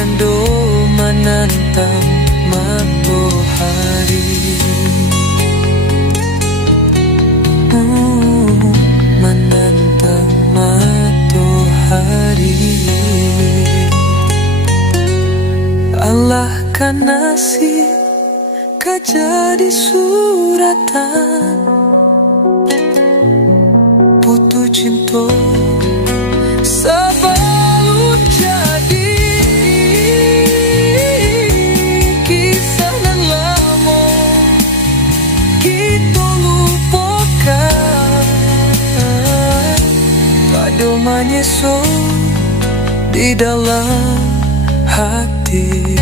kando menantang matahari. Menantang matahari. Allah kan nasi kajadi suratan putu cinta sebelum jadi kisah nan lama kita lupakan pada menyesal di dalam hati.